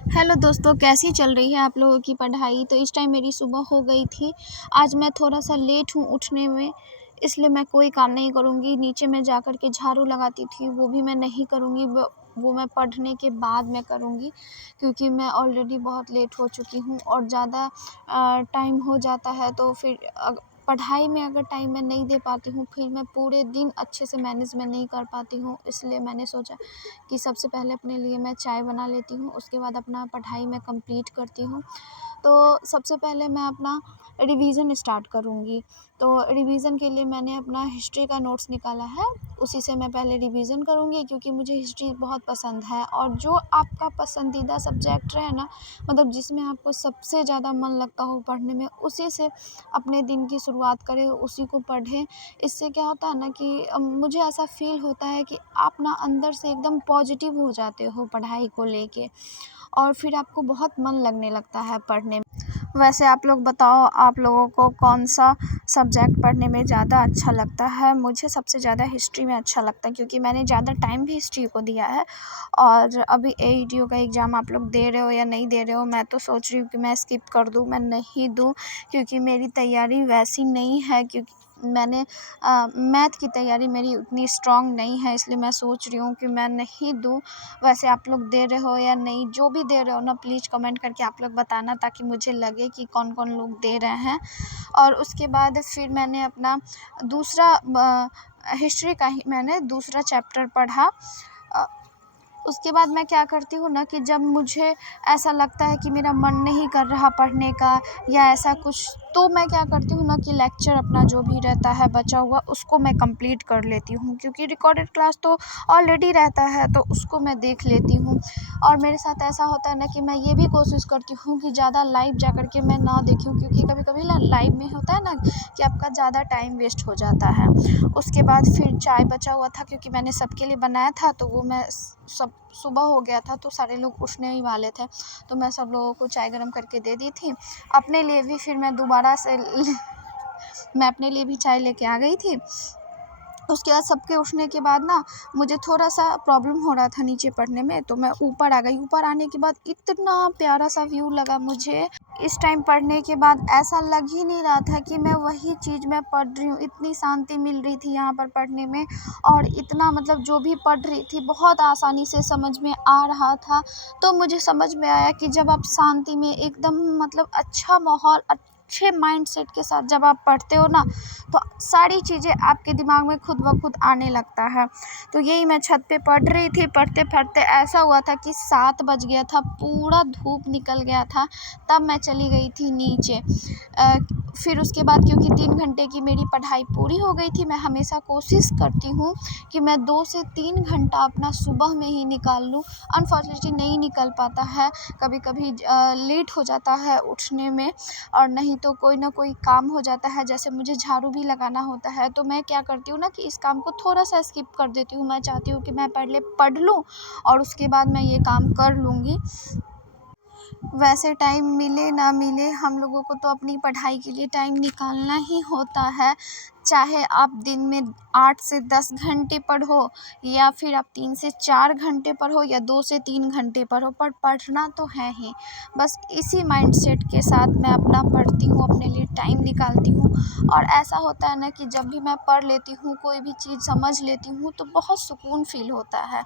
Hello दोस्तों, कैसी चल रही है आप लोगों की पढ़ाई। तो इस टाइम मेरी सुबह हो गई थी। आज मैं थोड़ा-सा लेट हूँ उठने में, इसलिए मैं कोई काम नहीं करूँगी। नीचे मैं जा कर के झाड़ू लगाती थी, वो भी मैं नहीं करूँगी। वो मैं पढ़ने के बाद मैं करूँगी, क्योंकि मैं ऑलरेडी बहुत लेट हो चुकी हूँ और ज़्यादा टाइम हो जाता है तो फिर पढ़ाई में अगर टाइम मैं नहीं दे पाती हूँ, फिर मैं पूरे दिन अच्छे से मैनेजमेंट नहीं कर पाती हूँ। इसलिए मैंने सोचा कि सबसे पहले अपने लिए मैं चाय बना लेती हूँ, उसके बाद अपना पढ़ाई मैं कंप्लीट करती हूँ। तो सबसे पहले मैं अपना रिवीज़न स्टार्ट करूँगी। तो रिवीज़न के लिए मैंने अपना हिस्ट्री का नोट्स निकाला है, उसी से मैं पहले रिवीज़न करूँगी, क्योंकि मुझे हिस्ट्री बहुत पसंद है। और जो आपका पसंदीदा सब्जेक्ट रहे ना, मतलब जिसमें आपको सबसे ज़्यादा मन लगता हो पढ़ने में, उसी से अपने दिन की शुरुआत करें, उसी को पढ़ें। इससे क्या होता है ना कि मुझे ऐसा फ़ील होता है कि आप ना अंदर से एकदम पॉजिटिव हो जाते हो पढ़ाई को लेके, और फिर आपको बहुत मन लगने लगता है पढ़ने में। वैसे आप लोग बताओ, आप लोगों को कौन-सा सब्जेक्ट पढ़ने में ज़्यादा अच्छा लगता है? मुझे सबसे ज़्यादा हिस्ट्री में अच्छा लगता है, क्योंकि मैंने ज़्यादा टाइम भी हिस्ट्री को दिया है। और अभी एईटीओ का एग्ज़ाम आप लोग दे रहे हो या नहीं दे रहे हो, मैं तो सोच रही हूँ कि मैं स्किप कर दूँ, मैं नहीं दूँ, क्योंकि मेरी तैयारी वैसी नहीं है। क्योंकि मैंने मैथ की तैयारी मेरी उतनी स्ट्रॉन्ग नहीं है, इसलिए मैं सोच रही हूँ कि मैं नहीं दूँ। वैसे आप लोग दे रहे हो या नहीं, जो भी दे रहे हो ना, प्लीज़ कमेंट करके आप लोग बताना, ताकि मुझे लगे कि कौन-कौन लोग दे रहे हैं। और उसके बाद फिर मैंने अपना दूसरा हिस्ट्री का ही मैंने दूसरा चैप्टर पढ़ा। अ, उसके बाद मैं क्या करती हूँ ना, कि जब मुझे ऐसा लगता है कि मेरा मन नहीं कर रहा पढ़ने का या ऐसा कुछ, तो मैं क्या करती हूँ ना कि लेक्चर अपना जो भी रहता है बचा हुआ, उसको मैं कंप्लीट कर लेती हूँ, क्योंकि रिकॉर्डेड क्लास तो ऑलरेडी रहता है, तो उसको मैं देख लेती हूँ। और मेरे साथ ऐसा होता है ना कि मैं ये भी कोशिश करती हूँ कि ज़्यादा लाइव जा कर के मैं ना देखूँ, क्योंकि कभी-कभी ना लाइव में होता है ना कि आपका ज़्यादा टाइम वेस्ट हो जाता है। उसके बाद फिर चाय बचा हुआ था, क्योंकि मैंने सबके लिए बनाया था, तो वो मैं सब सुबह हो गया था, तो सारे लोग उठने ही वाले थे, तो मैं सब लोगों को चाय गरम करके दे दी थी। अपने लिए भी फिर मैं दोबारा से मैं अपने लिए भी चाय लेके आ गई थी। उसके बाद सबके उठने के बाद ना, मुझे थोड़ा-सा प्रॉब्लम हो रहा था नीचे पढ़ने में, तो मैं ऊपर आ गई। ऊपर आने के बाद इतना प्यारा-सा व्यू लगा मुझे। इस टाइम पढ़ने के बाद ऐसा लग ही नहीं रहा था कि मैं वही चीज़ मैं पढ़ रही हूँ। इतनी शांति मिल रही थी यहाँ पर पढ़ने में, और इतना मतलब जो भी पढ़ रही थी बहुत आसानी से समझ में आ रहा था। तो मुझे समझ में आया कि जब आप शांति में एकदम मतलब अच्छा माहौल, अच्छे माइंडसेट के साथ जब आप पढ़ते हो ना, तो सारी चीज़ें आपके दिमाग में खुद ब खुद आने लगता है। तो यही मैं छत पे पढ़ रही थी, पढ़ते-पढ़ते ऐसा हुआ था कि 7 बज गया था, पूरा धूप निकल गया था, तब मैं चली गई थी नीचे। फिर उसके बाद, क्योंकि 3 घंटे की मेरी पढ़ाई पूरी हो गई थी, मैं हमेशा कोशिश करती हूँ कि मैं 2 से 3 घंटा अपना सुबह में ही निकाल लूँ। अनफॉर्चुनेटली नहीं निकल पाता है, कभी-कभी लेट हो जाता है उठने में, और नहीं तो कोई ना कोई काम हो जाता है, जैसे मुझे झाड़ू भी लगाना होता है, तो मैं क्या करती हूँ ना कि इस काम को थोड़ा-सा स्किप कर देती हूँ। मैं चाहती हूँ कि मैं पहले पढ़ लूँ और उसके बाद मैं ये काम कर लूँगी। वैसे टाइम मिले ना मिले, हम लोगों को तो अपनी पढ़ाई के लिए टाइम निकालना ही होता है। चाहे आप दिन में 8 से 10 घंटे पढ़ो, या फिर आप 3 से 4 घंटे पढ़ो, या 2 से 3 घंटे पढ़ो, पर पढ़ना तो है ही। बस इसी माइंडसेट के साथ मैं अपना पढ़ती हूँ, अपने लिए टाइम निकालती हूँ। और ऐसा होता है ना कि जब भी मैं पढ़ लेती हूँ, कोई भी चीज़ समझ लेती हूँ, तो बहुत सुकून फ़ील होता है।